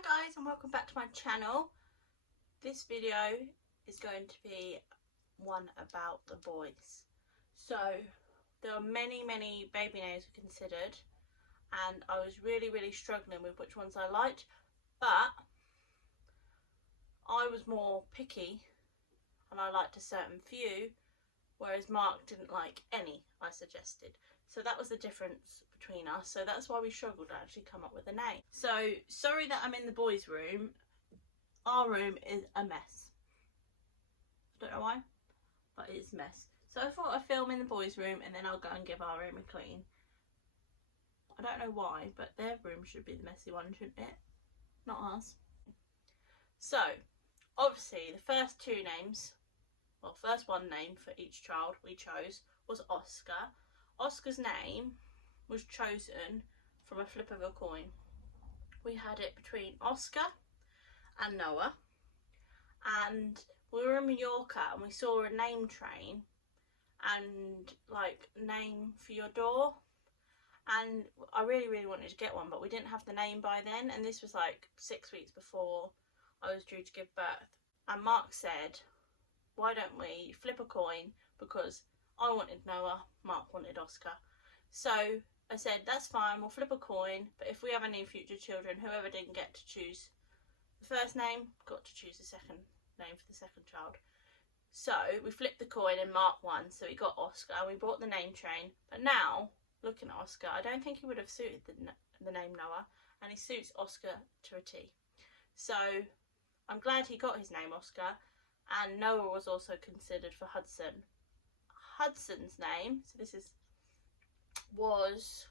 Hi guys, and welcome back to my channel. This video is going to be one about the boys. So there are many baby names we considered, and I was really struggling with which ones I liked, but I was more picky and I liked a certain few, whereas Mark didn't like any I suggested. So that was the difference between us. So that's why we struggled to actually come up with a name. So sorry that I'm in the boys' room. Our room is a mess. I don't know why, but it's a mess. So I thought I'd film in the boys' room and then I'll go and give our room a clean. I don't know why, but their room should be the messy one, shouldn't it? Not ours. So obviously the first two names, well, first one name for each child we chose was Oscar. Oscar's name was chosen from a flip of a coin. We had it between Oscar and Noah, and we were in Mallorca and we saw a name train and like name for your door, and I really wanted to get one, but we didn't have the name by then, and this was like 6 weeks before I was due to give birth. And Mark said, why don't we flip a coin, because I wanted Noah, Mark wanted Oscar. So I said, that's fine, we'll flip a coin, but if we have any future children, whoever didn't get to choose the first name got to choose the second name for the second child. So we flipped the coin and Mark won, so he got Oscar, and we bought the name train. But now, looking at Oscar, I don't think he would have suited the name Noah, and he suits Oscar to a T. So I'm glad he got his name Oscar, and Noah was also considered for Hudson. Hudson's name, so this was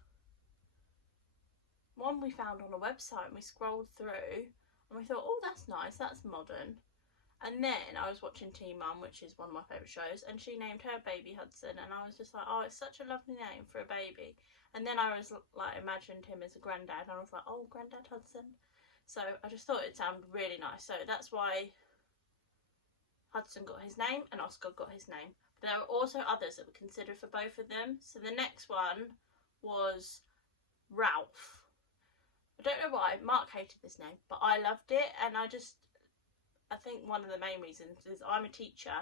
one we found on a website, and we scrolled through and we thought, oh, that's nice, that's modern. And then I was watching Teen Mum, which is one of my favourite shows, and she named her baby Hudson, and I was just like, oh, it's such a lovely name for a baby. And then I was like, imagined him as a granddad, and I was like, oh, Granddad Hudson. So I just thought it sounded really nice, so that's why Hudson got his name and Oscar got his name. But there were also others that were considered for both of them. So the next one was Ralph. I don't know why, Mark hated this name, but I loved it, and I think one of the main reasons is I'm a teacher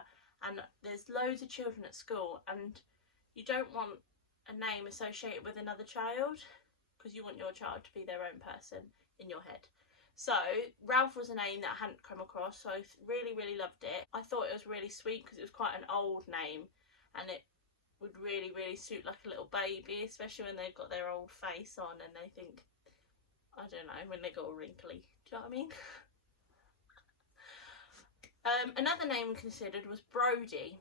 and there's loads of children at school, and you don't want a name associated with another child because you want your child to be their own person in your head. So Ralph was a name that I hadn't come across, so I really loved it. I thought it was really sweet because it was quite an old name, and it would really suit like a little baby, especially when they've got their old face on and they think, I don't know, when they got all wrinkly. Do you know what I mean? Another name we considered was Brody.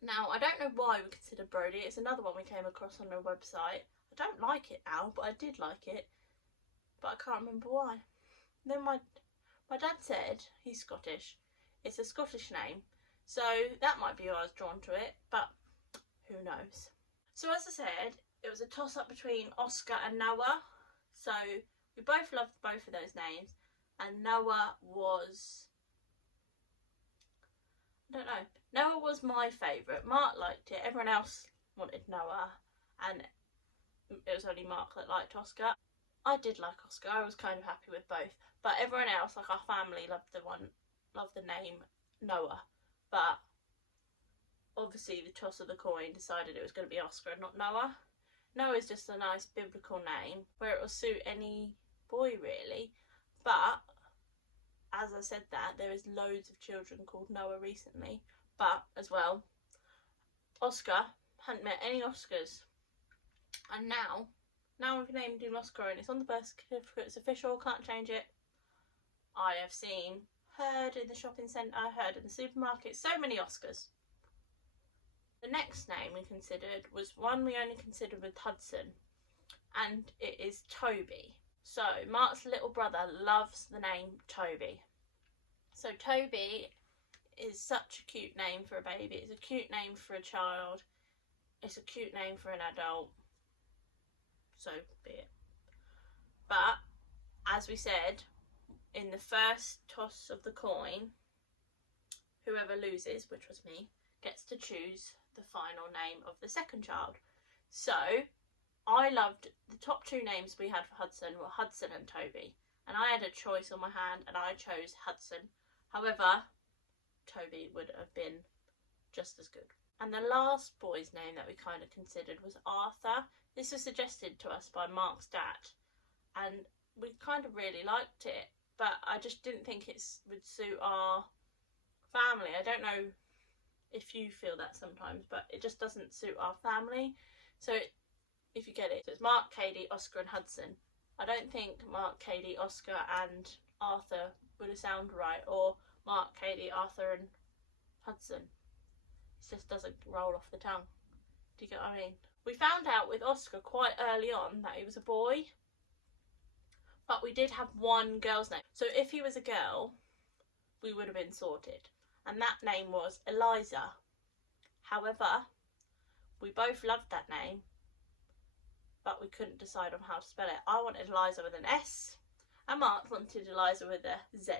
Now, I don't know why we considered Brody. It's another one we came across on a website. I don't like it now, but I did like it. But I can't remember why. Then my dad said he's Scottish. It's a Scottish name, so that might be why I was drawn to it, but who knows. So as I said, it was a toss-up between Oscar and Noah. So we both loved both of those names, and Noah was, I don't know, Noah was my favourite. Mark liked it, everyone else wanted Noah, and it was only Mark that liked Oscar. I did like Oscar, I was kind of happy with both, but everyone else, like our family, loved the name Noah. But obviously the toss of the coin decided it was going to be Oscar and not Noah. Noah is just a nice biblical name where it will suit any boy really, but as I said that, there is loads of children called Noah recently, but as well, Oscar hadn't met any Oscars, and now we've named him Oscar and it's on the birth certificate, it's official, can't change it. I have seen, heard in the shopping centre, heard in the supermarket, so many Oscars. The next name we considered was one we only considered with Hudson, and it is Toby. So Mark's little brother loves the name Toby. So Toby is such a cute name for a baby, it's a cute name for a child, it's a cute name for an adult. So be it. But as we said, in the first toss of the coin, whoever loses, which was me, gets to choose the final name of the second child. So I loved the top two names we had for Hudson were Hudson and Toby, and I had a choice on my hand and I chose Hudson. However, Toby would have been just as good. And the last boy's name that we kind of considered was Arthur. This was suggested to us by Mark's dad, and we kind of really liked it, but I just didn't think it would suit our family. I don't know if you feel that sometimes, but it just doesn't suit our family. So if you get it, so it's Mark, Katie, Oscar and Hudson. I don't think Mark, Katie, Oscar and Arthur would have sounded right, or Mark, Katie, Arthur and Hudson. It just doesn't roll off the tongue. Do you get what I mean? We found out with Oscar quite early on that he was a boy, but we did have one girl's name. So if he was a girl, we would have been sorted. And that name was Eliza. However, we both loved that name, but we couldn't decide on how to spell it. I wanted Eliza with an S, and Mark wanted Eliza with a Z.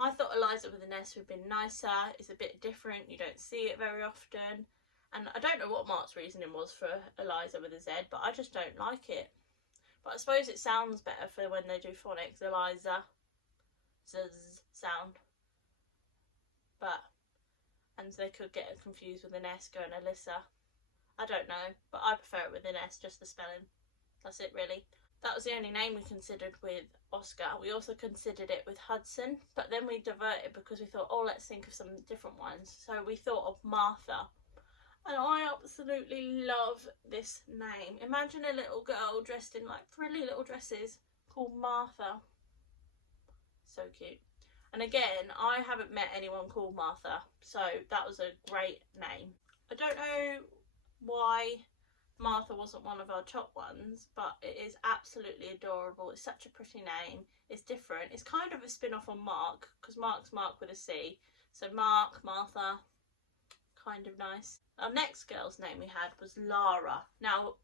I thought Eliza with an S would have been nicer. It's a bit different. You don't see it very often. And I don't know what Mark's reasoning was for Eliza with a Z, but I just don't like it. But I suppose it sounds better for when they do phonics. Eliza, Z sound. And they could get confused with an S going Alyssa. I don't know, but I prefer it with an S, just the spelling. That's it really. That was the only name we considered with Oscar. We also considered it with Hudson, but then we diverted because we thought, oh, let's think of some different ones. So we thought of Martha. And I absolutely love this name. Imagine a little girl dressed in like frilly little dresses called Martha. So cute. And again, I haven't met anyone called Martha, so that was a great name. I don't know why Martha wasn't one of our top ones, but it is absolutely adorable. It's such a pretty name. It's different. It's kind of a spin-off on Mark, because Mark's Mark with a C. So Mark, Martha, kind of nice. Our next girl's name we had was Lara. Now,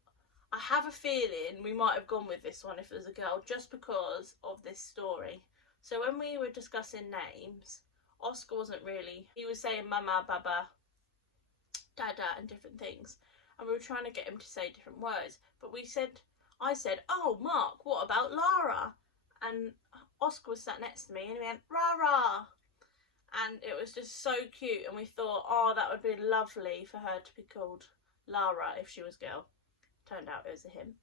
I have a feeling we might have gone with this one if it was a girl, just because of this story. So when we were discussing names, Oscar wasn't really, he was saying mama, baba, dada and different things. And we were trying to get him to say different words. But I said, oh, Mark, what about Lara? And Oscar was sat next to me and he went, rah-rah. And it was just so cute. And we thought, oh, that would be lovely for her to be called Lara if she was a girl. Turned out it was a him.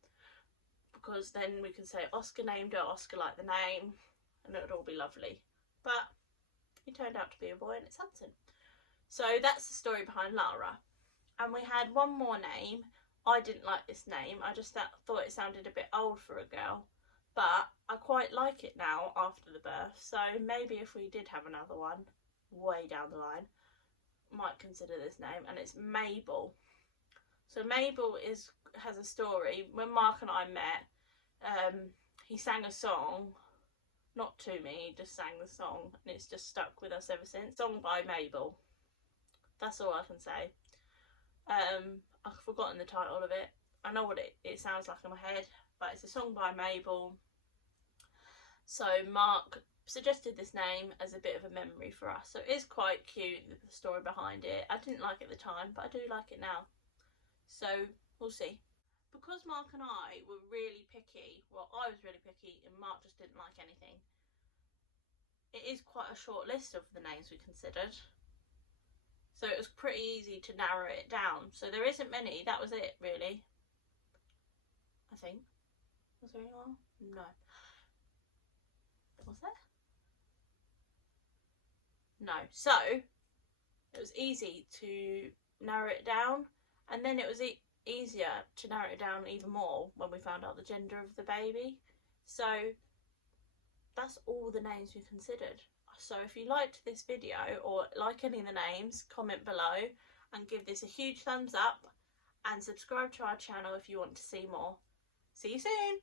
Because then we could say Oscar named her, Oscar liked the name. And it would all be lovely. But he turned out to be a boy and it's Hudson. So that's the story behind Lara. And we had one more name. I didn't like this name. I just thought it sounded a bit old for a girl. But I quite like it now after the birth. So maybe if we did have another one way down the line, might consider this name. And it's Mabel. So Mabel has a story. When Mark and I met, he sang a song. Not to me, he just sang the song and it's just stuck with us ever since. Song by Mabel. That's all I can say. I've forgotten the title of it. I know what it sounds like in my head, but it's a song by Mabel. So Mark suggested this name as a bit of a memory for us. So it is quite cute, the story behind it. I didn't like it at the time, but I do like it now. So we'll see. Because Mark and I were really picky, well, I was really picky and Mark just didn't like anything, it is quite a short list of the names we considered. So it was pretty easy to narrow it down. So there isn't many. That was it, really. I think. Was there anyone? No. Was there? No. So it was easy to narrow it down. And then it was easier to narrow it down even more when we found out the gender of the baby. So that's all the names we considered. So if you liked this video or like any of the names, comment below and give this a huge thumbs up and subscribe to our channel if you want to see more. See you soon!